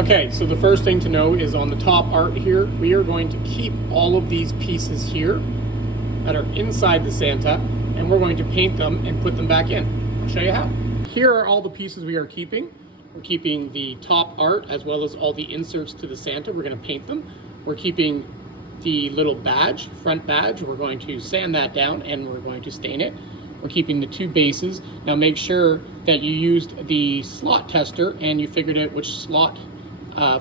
Okay, so the first thing to know is on the top art here, we are going to keep all of these pieces here that are inside the Santa, and we're going to paint them and put them back in. I'll show you how. Here are all the pieces we are keeping. We're keeping the top art as well as all the inserts to the Santa. We're going to paint them. We're keeping the little badge, front badge. We're going to sand that down and we're going to stain it. We're keeping the two bases. Now make sure that you used the slot tester and you figured out which slot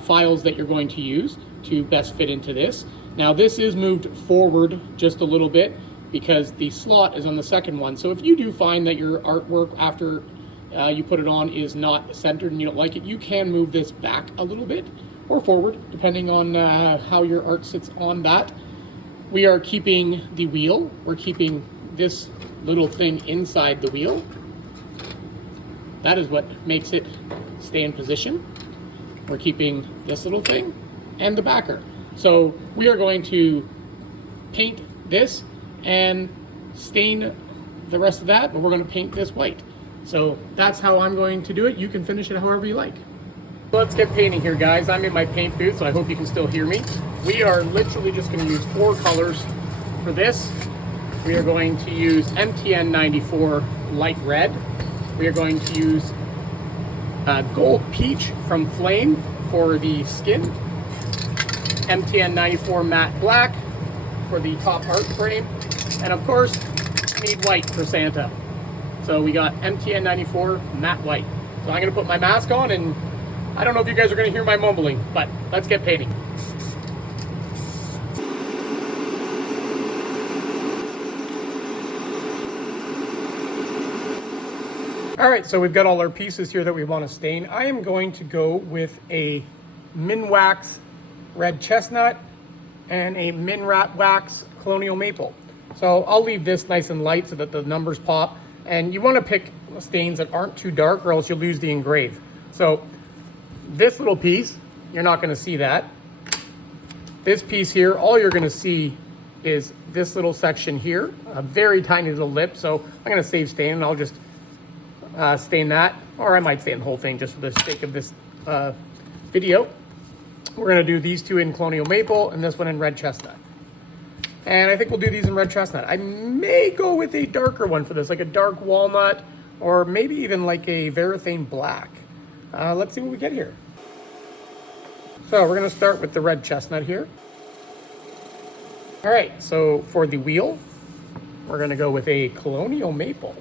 files that you're going to use to best fit into this. Now this is moved forward just a little bit because the slot is on the second one. So if you do find that your artwork after you put it on is not centered and you don't like it, you can move this back a little bit or forward depending on how your art sits on that. We are keeping the wheel. We're keeping this little thing inside the wheel. That is what makes it stay in position. We're keeping this little thing and the backer. So we are going to paint this and stain the rest of that, but we're going to paint this white. So that's how I'm going to do it. You can finish it however you like. Let's get painting here, guys. I'm in my paint booth, so I hope you can still hear me. We are literally just going to use 4 colors for this. We are going to use MTN 94 light red. We are going to use gold peach from Flame for the skin. MTN 94 matte black for the top art frame. And of course, we need white for Santa. So we got MTN 94 matte white. So I'm gonna put my mask on, and I don't know if you guys are gonna hear my mumbling, but let's get painting. All right, so we've got all our pieces here that we want to stain. I am going to go with a Minwax red chestnut and a Minwrap wax colonial maple. So I'll leave this nice and light so that the numbers pop. And you want to pick stains that aren't too dark or else you'll lose the engrave. So this little piece, you're not going to see that. This piece here, all you're going to see is this little section here, a very tiny little lip. So I'm going to save stain and I'll just stain that, or I might stain the whole thing just for the sake of this video. We're going to do these two in colonial maple and this one in red chestnut. And I think we'll do these in red chestnut. I may go with a darker one for this, like a dark walnut, or maybe even like a Varathane black. Let's see what we get here. So we're going to start with the red chestnut here. All right, so for the wheel, we're going to go with a colonial maple.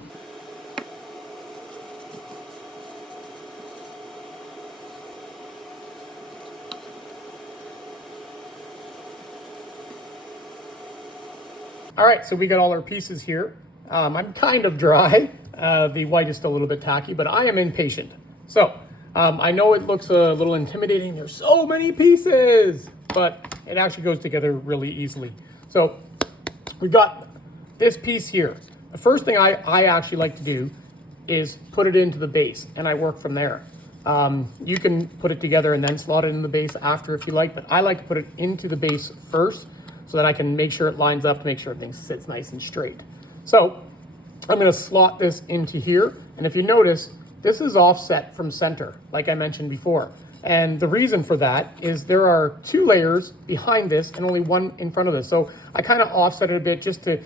All right, so we got all our pieces here. I'm kind of dry. The white is still a little bit tacky, but I am impatient. So I know it looks a little intimidating. There's so many pieces, but it actually goes together really easily. So we've got this piece here. The first thing I actually like to do is put it into the base, and I work from there. You can put it together and then slot it in the base after if you like, but I like to put it into the base first, so that I can make sure it lines up to make sure everything sits nice and straight. So I'm gonna slot this into here. And if you notice, this is offset from center, like I mentioned before. And the reason for that is there are 2 layers behind this and only 1 in front of this. So I kind of offset it a bit just to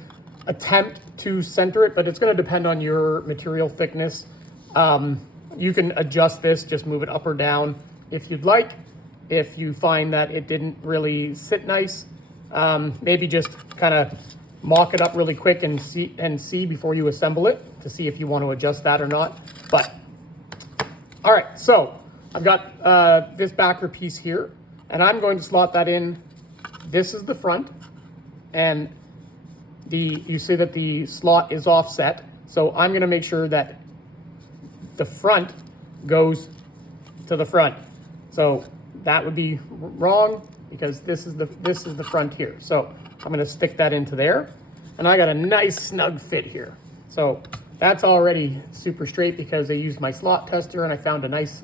attempt to center it, but it's gonna depend on your material thickness. You can adjust this, just move it up or down if you'd like. If you find that it didn't really sit nice, maybe just kind of mock it up really quick and see before you assemble it to see if you want to adjust that or not. But all right, so I've got this backer piece here, and I'm going to slot that in. This is the front, and you see that the slot is offset. So I'm going to make sure that the front goes to the front. So that would be wrong, because this is the front here. So I'm gonna stick that into there. And I got a nice snug fit here. So that's already super straight because I used my slot tester and I found a nice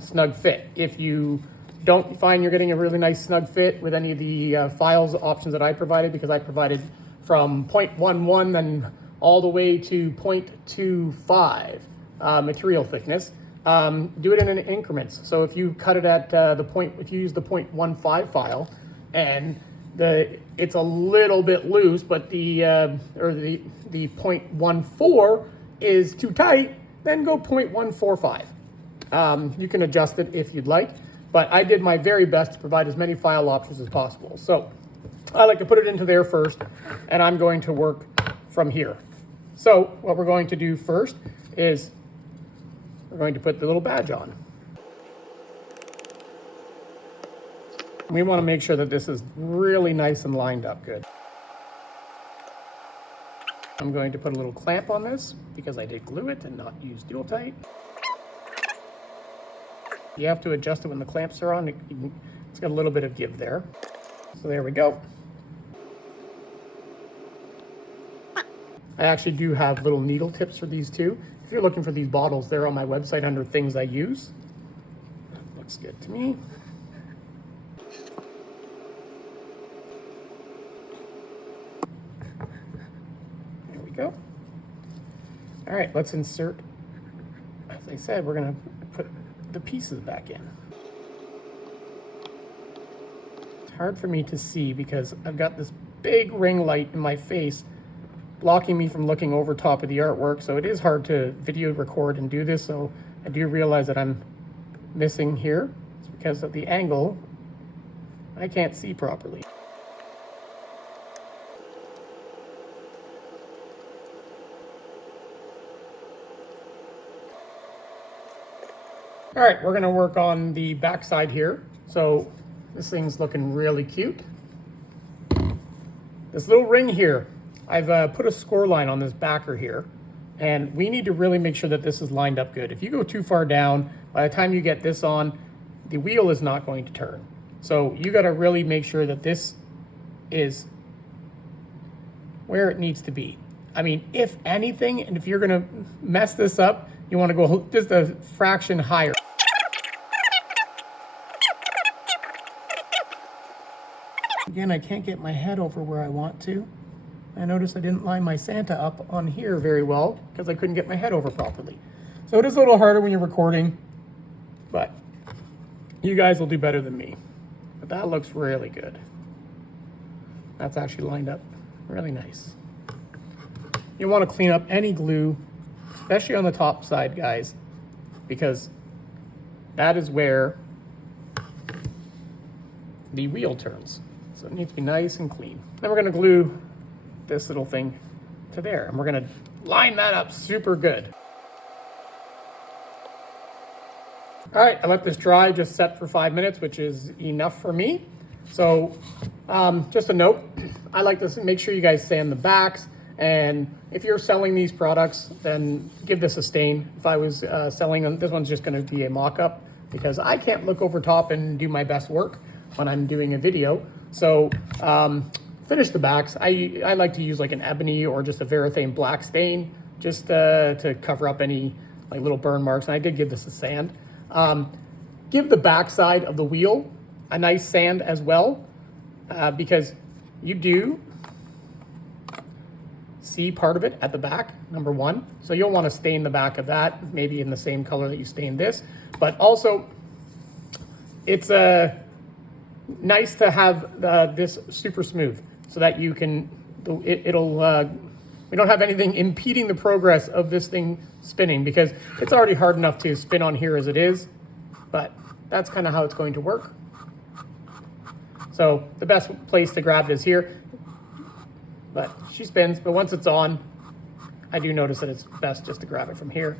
snug fit. If you don't find you're getting a really nice snug fit with any of the files options that I provided, because I provided from 0.11 and all the way to 0.25 material thickness, do it in increments. So if you cut it at if you use the 0.15 file, and it's a little bit loose, but the 0.14 is too tight, then go 0.145. You can adjust it if you'd like, but I did my very best to provide as many file options as possible. So I like to put it into there first, and I'm going to work from here. So what we're going to do first is we're going to put the little badge on. We want to make sure that this is really nice and lined up good. I'm going to put a little clamp on this because I did glue it and not use Dual Tight. You have to adjust it when the clamps are on. It's got a little bit of give there. So there we go. I actually do have little needle tips for these too. If you're looking for these bottles, they're on my website under things I use. That looks good to me. There we go. All right, let's insert. As I said, we're gonna put the pieces back in. It's hard for me to see because I've got this big ring light in my face blocking me from looking over top of the artwork, so it is hard to video record and do this. So I do realize that I'm missing here. It's because of the angle. I can't see properly. All right, we're gonna work on the back side here. So this thing's looking really cute. This little ring here, I've put a score line on this backer here, and we need to really make sure that this is lined up good. If you go too far down, by the time you get this on, the wheel is not going to turn. So you gotta really make sure that this is where it needs to be. I mean, if anything, and if you're gonna mess this up, you wanna go just a fraction higher. Again, I can't get my head over where I want to. I noticed I didn't line my Santa up on here very well because I couldn't get my head over properly. So it is a little harder when you're recording, but you guys will do better than me. But that looks really good. That's actually lined up really nice. You want to clean up any glue, especially on the top side, guys, because that is where the wheel turns. So it needs to be nice and clean. Then we're going to glue this little thing to there, and we're going to line that up super good. All right, I let this dry, just set for 5 minutes, which is enough for me. So just a note, I like to make sure you guys sand the backs, and if you're selling these products, then give this a stain. If I was selling them, this one's just going to be a mock-up because I can't look over top and do my best work when I'm doing a video. So finish the backs. I like to use like an ebony or just a Varathane black stain just to cover up any like little burn marks. And I did give this a sand. Give the back side of the wheel a nice sand as well, because you do see part of it at the back, number one. So you'll want to stain the back of that, maybe in the same color that you stained this. But also, it's nice to have this super smooth so that you can, we don't have anything impeding the progress of this thing spinning, because it's already hard enough to spin on here as it is, but that's kind of how it's going to work. So the best place to grab it is here, but she spins, but once it's on, I do notice that it's best just to grab it from here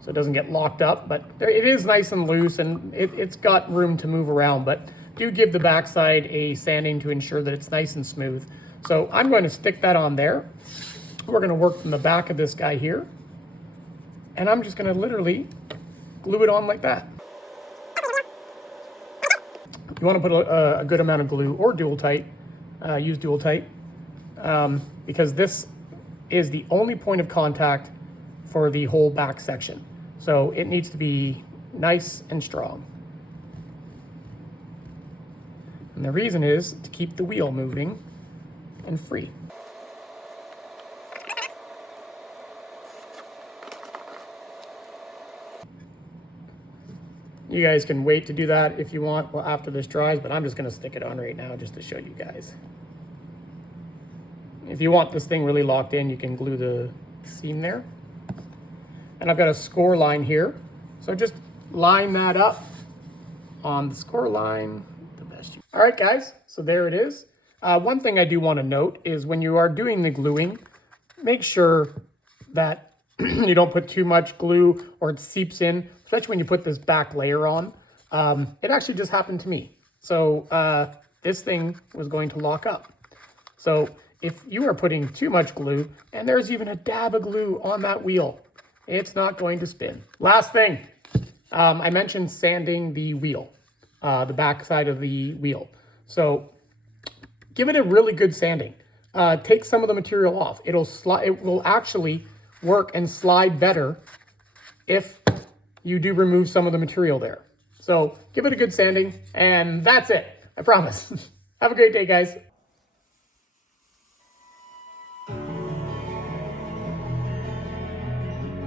so it doesn't get locked up, but it is nice and loose, and it's got room to move around, but do give the backside a sanding to ensure that it's nice and smooth. So I'm going to stick that on there. We're going to work from the back of this guy here, and I'm just going to literally glue it on like that. You want to put a good amount of glue or Dual Tight. Use Dual Tight because this is the only point of contact for the whole back section. So it needs to be nice and strong. And the reason is to keep the wheel moving and free. You guys can wait to do that if you want after this dries, but I'm just gonna stick it on right now just to show you guys. If you want this thing really locked in, you can glue the seam there. And I've got a score line here. So just line that up on the score line the best you can. All right, guys, so there it is. One thing I do want to note is when you are doing the gluing, make sure that you don't put too much glue or it seeps in, especially when you put this back layer on. It actually just happened to me. So this thing was going to lock up. So if you are putting too much glue and there's even a dab of glue on that wheel, it's not going to spin. Last thing, I mentioned sanding the wheel, the back side of the wheel. So give it a really good sanding. Take some of the material off. It will actually work and slide better if you do remove some of the material there. So give it a good sanding, and that's it. I promise. Have a great day, guys.